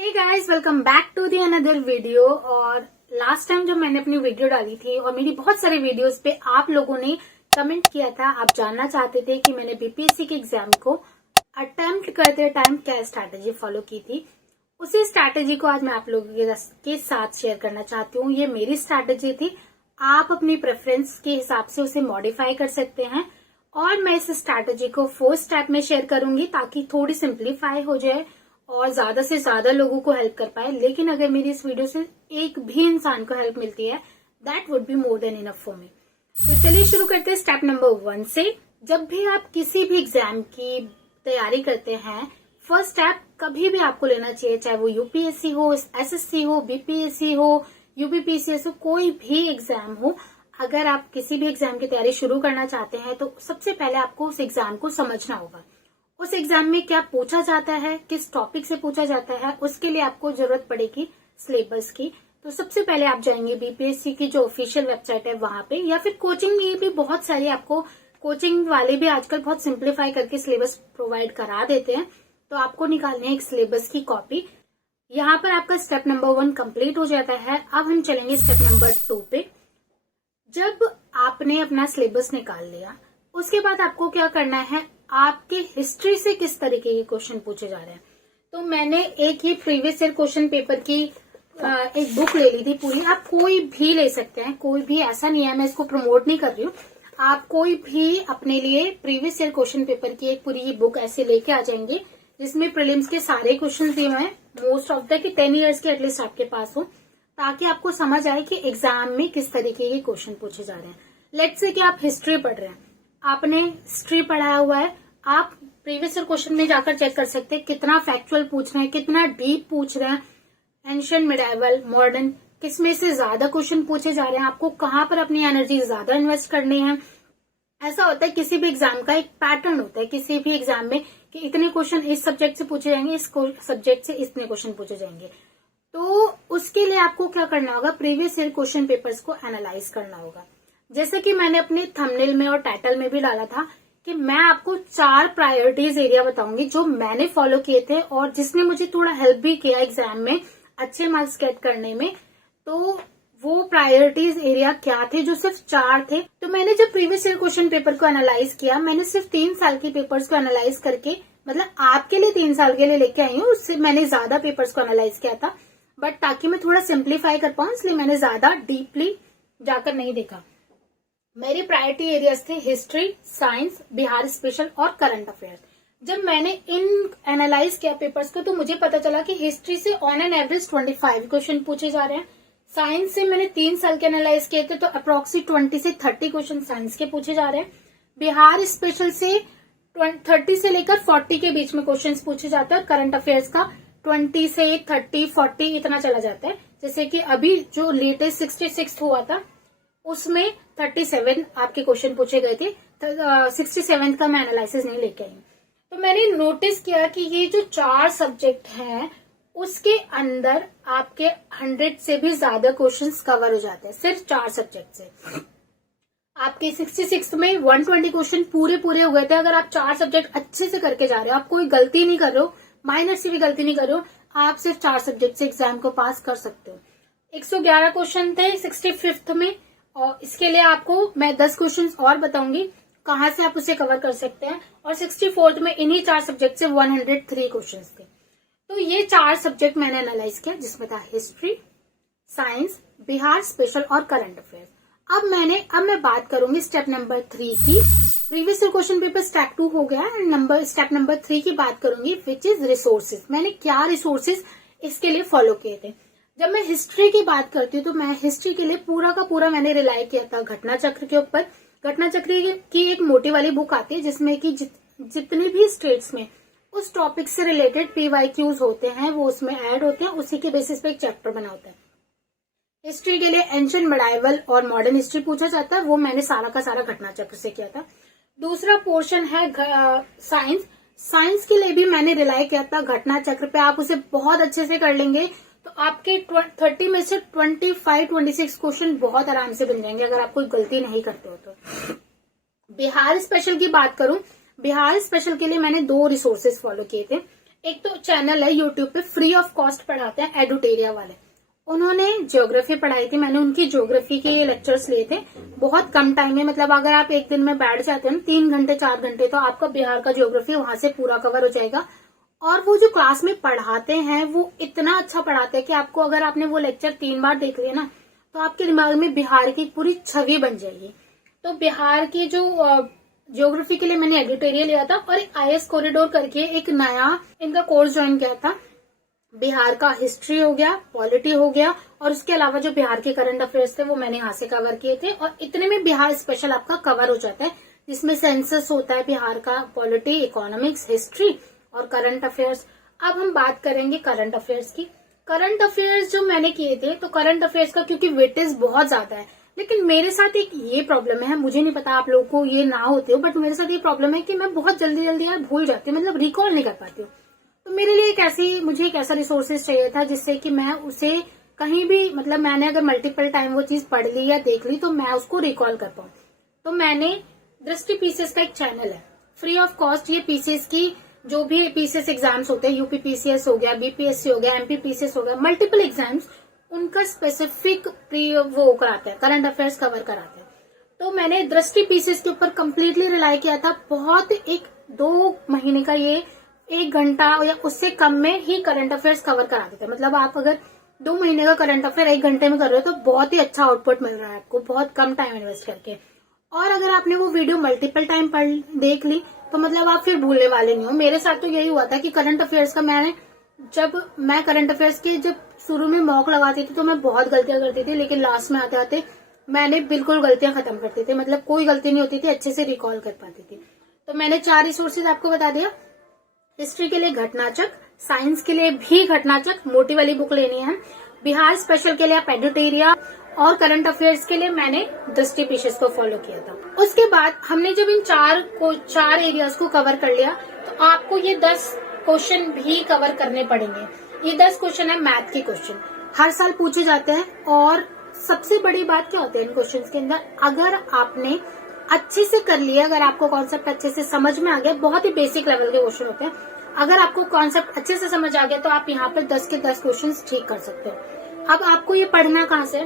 Hey guys, welcome back to the another video. और last time जब मैंने अपनी वीडियो डाली थी और मेरी बहुत सारे वीडियोस पे आप लोगों ने कमेंट किया था, आप जानना चाहते थे कि मैंने बीपीएससी के एग्जाम को अटेम्प्ट करते टाइम क्या स्ट्रैटेजी फॉलो की थी। उसी स्ट्रैटेजी को आज मैं आप लोगों के साथ शेयर करना चाहती हूँ। ये मेरी स्ट्रैटेजी थी, आप अपनी प्रेफरेंस के हिसाब से उसे मॉडिफाई कर सकते हैं और मैं इस स्ट्रैटेजी को 4 स्टेप में शेयर करूंगी ताकि थोड़ी सिंप्लीफाई हो जाए और ज्यादा से ज्यादा लोगों को हेल्प कर पाए। लेकिन अगर मेरी इस वीडियो से एक भी इंसान को हेल्प मिलती है, that would be more than enough for me. तो चलिए शुरू करते हैं स्टेप नंबर 1 से। जब भी आप किसी भी एग्जाम की तैयारी करते हैं, फर्स्ट स्टेप कभी भी आपको लेना चाहिए, चाहे वो यूपीएससी हो, एसएससी हो, बीपीएससी हो, यूपीपीसीएस हो, कोई भी एग्जाम हो। अगर आप किसी भी एग्जाम की तैयारी शुरू करना चाहते हैं तो सबसे पहले आपको उस एग्जाम को समझना होगा। उस एग्जाम में क्या पूछा जाता है, किस टॉपिक से पूछा जाता है, उसके लिए आपको जरूरत पड़ेगी सिलेबस की। तो सबसे पहले आप जाएंगे बीपीएससी की जो ऑफिशियल वेबसाइट है वहां पे, या फिर कोचिंग में भी बहुत सारी आपको कोचिंग वाले भी आजकल बहुत सिंप्लीफाई करके सिलेबस प्रोवाइड करा देते हैं। तो आपको निकालने है एक सिलेबस की कॉपी। यहाँ पर आपका स्टेप नंबर 1 कंप्लीट हो जाता है। अब हम चलेंगे स्टेप नंबर 2 पे। जब आपने अपना सिलेबस निकाल लिया, उसके बाद आपको क्या करना है, आपके हिस्ट्री से किस तरीके के क्वेश्चन पूछे जा रहे हैं। तो मैंने एक ही प्रीवियस ईयर क्वेश्चन पेपर की एक बुक ले ली थी पूरी। आप कोई भी ले सकते हैं, कोई भी, ऐसा नहीं है, मैं इसको प्रमोट नहीं कर रही हूँ। आप कोई भी अपने लिए प्रीवियस ईयर क्वेश्चन पेपर की एक पूरी बुक ऐसे लेके आ जाएंगे जिसमें प्रीलिम्स के सारे क्वेश्चन दिए हुए हैं, मोस्ट ऑफ द कि 10 ईयर्स के एटलीस्ट आपके पास हो, ताकि आपको समझ आए कि एग्जाम में किस तरीके के क्वेश्चन पूछे जा रहे हैं। लेट्स से कि आप हिस्ट्री पढ़ रहे हैं, आपने हिस्ट्री पढ़ाया हुआ है, आप प्रीवियस ईयर क्वेश्चन में जाकर चेक कर सकते हैं कितना फैक्चुअल पूछ रहे हैं, कितना डीप पूछ रहे हैं, एंशिएंट, मिडाइवल, मॉडर्न, किसमें से ज्यादा क्वेश्चन पूछे जा रहे हैं, आपको कहाँ पर अपनी एनर्जी ज्यादा इन्वेस्ट करनी है। ऐसा होता है, किसी भी एग्जाम का एक पैटर्न होता है किसी भी एग्जाम में कि इतने क्वेश्चन इस सब्जेक्ट से पूछे जाएंगे, इस सब्जेक्ट से इतने क्वेश्चन पूछे जाएंगे। तो उसके लिए आपको क्या करना होगा, प्रीवियस ईयर क्वेश्चन पेपर्स को एनालाइज करना होगा। जैसे कि मैंने अपने थंबनेल में और टाइटल में भी डाला था कि मैं आपको 4 प्रायोरिटीज एरिया बताऊंगी जो मैंने फॉलो किए थे और जिसने मुझे थोड़ा हेल्प भी किया एग्जाम में अच्छे मार्क्स गेट करने में। तो वो प्रायोरिटीज एरिया क्या थे, जो सिर्फ 4 थे। तो मैंने जब प्रीवियस ईयर क्वेश्चन पेपर को एनालाइज किया, मैंने सिर्फ 3 साल के पेपर्स को एनालाइज करके, मतलब आपके लिए 3 साल के लिए लेके आई हूँ, उससे मैंने ज्यादा पेपर्स को एनालाइज किया था, बट ताकि मैं थोड़ा सिंप्लीफाई कर पाऊं इसलिए मैंने ज्यादा डीपली जाकर नहीं देखा। मेरी प्रायोरिटी एरियाज थे हिस्ट्री, साइंस, बिहार स्पेशल और करंट अफेयर्स। जब मैंने इन एनालाइज किया पेपर्स को, तो मुझे पता चला कि हिस्ट्री से ऑन एन एवरेज 25 क्वेश्चन पूछे जा रहे हैं। साइंस से मैंने 3 साल के एनालाइज किए थे, तो अप्रोक्सीमेट 20 से 30 क्वेश्चन साइंस के पूछे जा रहे हैं। बिहार स्पेशल से 30 से लेकर 40 के बीच में क्वेश्चन पूछे जाते हैं। करंट अफेयर्स का 20 से 30, 40 इतना चला जाता है। जैसे कि अभी जो लेटेस्ट 66 हुआ था उसमें 37 आपके क्वेश्चन पूछे गए थे। 67 का मैं एनालिसिस नहीं लेके आई। तो मैंने नोटिस किया कि ये जो 4 सब्जेक्ट हैं उसके अंदर आपके 100 से भी ज्यादा क्वेश्चंस कवर हो जाते हैं सिर्फ 4 सब्जेक्ट से। आपके 66 में 120 क्वेश्चन पूरे हो गए थे। अगर आप 4 सब्जेक्ट अच्छे से करके जा रहे हो, आप कोई गलती नहीं कर रहे हो, माइनर से भी गलती नहीं कर रहे हो, आप सिर्फ 4 सब्जेक्ट से एग्जाम को पास कर सकते हो। 111 क्वेश्चन थे 65th में, और इसके लिए आपको मैं 10 क्वेश्चन और बताऊंगी कहां से आप उसे कवर कर सकते हैं। और 64th में इन्हीं 4 सब्जेक्ट से 103 क्वेश्चन थे। तो ये 4 सब्जेक्ट मैंने एनालाइज किया, जिसमें था हिस्ट्री, साइंस, बिहार स्पेशल और करंट अफेयर्स। अब मैं बात करूंगी स्टेप नंबर 3 की। Previous year question paper step 2 हो गया एंड स्टेप नंबर 3 की बात करूंगी, विच इज रिसोर्सेज। मैंने क्या रिसोर्सेज इसके लिए फॉलो किए थे। जब मैं हिस्ट्री की बात करती हूँ तो मैं हिस्ट्री के लिए पूरा का पूरा मैंने रिलाई किया था घटना चक्र के ऊपर। घटना चक्र की एक मोटी वाली बुक आती है जिसमें कि जितने भी स्टेट्स में उस टॉपिक से रिलेटेड PYQs होते हैं वो उसमें ऐड होते हैं, उसी के बेसिस पे एक चैप्टर बना होता है। हिस्ट्री के लिए एंशिएंट, मिडाइवल और मॉडर्न हिस्ट्री पूछा जाता है, वो मैंने सारा का सारा घटना चक्र से किया था। दूसरा पोर्शन है साइंस। साइंस के लिए भी मैंने रिलाई किया था घटना चक्र पे। आप उसे बहुत अच्छे से कर लेंगे तो आपके 30 में से 25-26 क्वेश्चन बहुत आराम से बन जाएंगे अगर आप कोई गलती नहीं करते हो तो। बिहार स्पेशल की बात करूं, बिहार स्पेशल के लिए मैंने 2 रिसोर्सेज फॉलो किए थे। एक तो चैनल है यूट्यूब पे फ्री ऑफ कॉस्ट पढ़ाते हैं एडुटेरिया वाले, उन्होंने ज्योग्राफी पढ़ाई थी, मैंने उनकी ज्योग्राफी के लेक्चर्स लिए थे बहुत कम टाइम में। मतलब अगर आप एक दिन में बैठ जाते हो ना 3 घंटे 4 घंटे, तो आपका बिहार का ज्योग्राफी वहां से पूरा कवर हो जाएगा। और वो जो क्लास में पढ़ाते हैं वो इतना अच्छा पढ़ाते हैं कि आपको, अगर आपने वो लेक्चर 3 बार देख लिया ना, तो आपके दिमाग में बिहार की पूरी छवि बन जाएगी। तो बिहार की जो ज्योग्राफी के लिए मैंने एडिटोरियल लिया था, और IS कॉरिडोर करके एक नया इनका कोर्स ज्वाइन किया था। बिहार का हिस्ट्री हो गया, पॉलिटी हो गया, और उसके अलावा जो बिहार के करंट अफेयर्स थे वो मैंने यहाँ से कवर किए थे। और इतने में बिहार स्पेशल आपका कवर हो जाता है, जिसमें सेंसस होता है बिहार का, पॉलिटी, इकोनॉमिक्स, हिस्ट्री और करंट अफेयर्स। अब हम बात करेंगे करंट अफेयर्स की। करंट अफेयर्स जो मैंने किए थे, तो करंट अफेयर्स का क्योंकि वेटेज बहुत ज्यादा है, लेकिन मेरे साथ एक ये प्रॉब्लम है, मुझे नहीं पता आप लोगों को ये ना होते हो, बट मेरे साथ ये प्रॉब्लम है कि मैं बहुत जल्दी जल्दी यार भूल जाती हूँ, मतलब रिकॉल नहीं कर पाती हूँ। तो मेरे लिए मुझे एक ऐसा रिसोर्सेज चाहिए था जिससे कि मैं उसे कहीं भी, मतलब मैंने अगर मल्टीपल टाइम वो चीज पढ़ ली या देख ली तो मैं उसको रिकॉल कर पाऊँ। तो मैंने दृष्टि पीसीएस का एक चैनल है फ्री ऑफ कॉस्ट, ये पीसीएस की जो भी पीसीएस एग्जाम्स होते हैं, यूपी पीसीएस हो गया, बीपीएससी हो गया, एमपी पीसीएस हो गया, मल्टीपल एग्जाम्स, उनका स्पेसिफिक वो कराते हैं, करंट अफेयर्स कवर कराते हैं। तो मैंने दृष्टि पीसीएस के ऊपर कंप्लीटली रिलाई किया था। बहुत 1-2 महीने का ये 1 घंटा या उससे कम में ही करंट अफेयर्स कवर करा देते हैं। मतलब आप अगर 2 महीने का करंट अफेयर 1 घंटे में कर रहे हो तो बहुत ही अच्छा आउटपुट मिल रहा है आपको, बहुत कम टाइम इन्वेस्ट करके। और अगर आपने वो वीडियो मल्टीपल टाइम देख ली तो मतलब आप फिर भूलने वाले नहीं हो। मेरे साथ तो यही हुआ था कि करंट अफेयर्स का मैं करंट अफेयर्स के जब शुरू में मॉक लगाती थी तो मैं बहुत गलतियां करती थी, लेकिन लास्ट में आते आते मैंने बिल्कुल गलतियां खत्म करती थी, मतलब कोई गलती नहीं होती थी, अच्छे से रिकॉल कर पाती थी। तो मैंने 4 रिसोर्सेज आपको बता दिया। हिस्ट्री के लिए घटनाचक, साइंस के लिए भी घटनाचक, मोटी वाली बुक लेनी है, बिहार स्पेशल के लिए आप एडिटोरिया, और करंट अफेयर्स के लिए मैंने दृष्टि पीसीएस को फॉलो किया था। उसके बाद हमने जब इन 4 एरियाज को कवर कर लिया तो आपको ये 10 क्वेश्चन भी कवर करने पड़ेंगे। ये 10 क्वेश्चन है मैथ के क्वेश्चन, हर साल पूछे जाते हैं। और सबसे बड़ी बात क्या होती है इन क्वेश्चन के अंदर, अगर आपने अच्छे से कर लिया, अगर आपको कॉन्सेप्ट अच्छे से समझ में आ गया, बहुत ही बेसिक लेवल के क्वेश्चन होते हैं, अगर आपको कॉन्सेप्ट अच्छे से समझ आ गया तो आप यहाँ पर 10 के 10 क्वेश्चन ठीक कर सकते हो। अब आपको ये पढ़ना कहाँ से,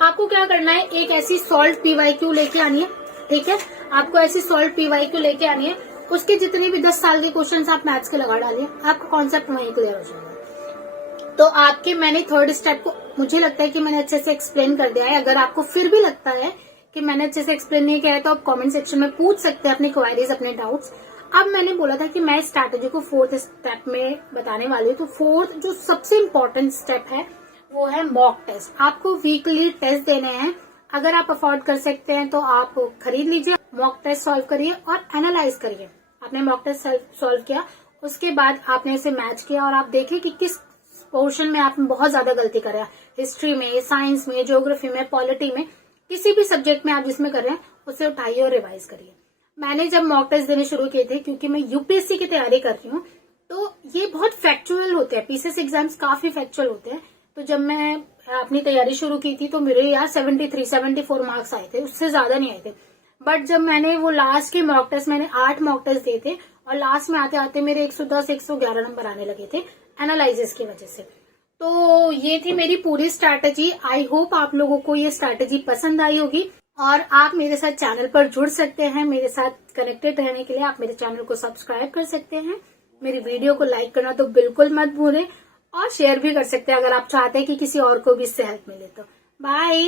आपको क्या करना है, एक ऐसी सॉल्व पीवाईक्यू लेके आनी है, ठीक है, आपको ऐसी सॉल्व पीवाईक्यू लेके आनी है, उसके जितने भी 10 साल के क्वेश्चन आप मैथ्स के लगा डालिए, आपका कॉन्सेप्ट वहीं क्लियर हो जाएगा। तो आपके मैंने 3rd स्टेप को, मुझे लगता है कि मैंने अच्छे से एक्सप्लेन कर दिया है। अगर आपको फिर भी लगता है कि मैंने अच्छे से एक्सप्लेन नहीं किया है तो आप कमेंट सेक्शन में पूछ सकते हैं अपनी क्वायरीज, अपने डाउट्स। अब मैंने बोला था कि मैं स्ट्रैटेजी को 4th स्टेप में बताने वाली हूँ। तो 4th जो सबसे इम्पोर्टेंट स्टेप है वो है मॉक टेस्ट। आपको वीकली टेस्ट देने हैं, अगर आप अफोर्ड कर सकते हैं तो आप खरीद लीजिए, मॉक टेस्ट सॉल्व करिए और एनालाइज करिए। आपने मॉक टेस्ट सॉल्व किया, उसके बाद आपने इसे मैच किया और आप देखिए कि किस पोर्शन में आपने बहुत ज्यादा गलती कर रहे हैं, हिस्ट्री में, साइंस में, ज्योग्राफी में, पॉलिटी में, किसी भी सब्जेक्ट में आप जिसमें कर रहे हैं उसे उठाइए और रिवाइज करिए। मैंने जब मॉक टेस्ट देने शुरू किए थे, क्योंकि मैं यूपीएससी की तैयारी कर रही हूँ, तो ये बहुत फैक्चुअल होते हैं, पीसीएस एग्जाम्स काफी फैक्चुअल होते हैं। तो जब मैं अपनी तैयारी शुरू की थी तो मेरे यार 73-74 मार्क्स आए थे, उससे ज्यादा नहीं आए थे। बट जब मैंने वो लास्ट के मॉक टेस्ट, मैंने 8 मॉक टेस्ट दिए थे और लास्ट में आते आते मेरे 110-111 नंबर आने लगे थे एनालिसिस की वजह से। तो ये थी मेरी पूरी स्ट्रैटेजी। आई होप आप लोगों को ये स्ट्रैटेजी पसंद आई होगी और आप मेरे साथ चैनल पर जुड़ सकते हैं। मेरे साथ कनेक्टेड रहने के लिए आप मेरे चैनल को सब्सक्राइब कर सकते हैं। मेरी वीडियो को लाइक करना तो बिल्कुल मत भूलें और शेयर भी कर सकते हैं अगर आप चाहते हैं कि किसी और को भी इससे हेल्प मिले तो। बाय।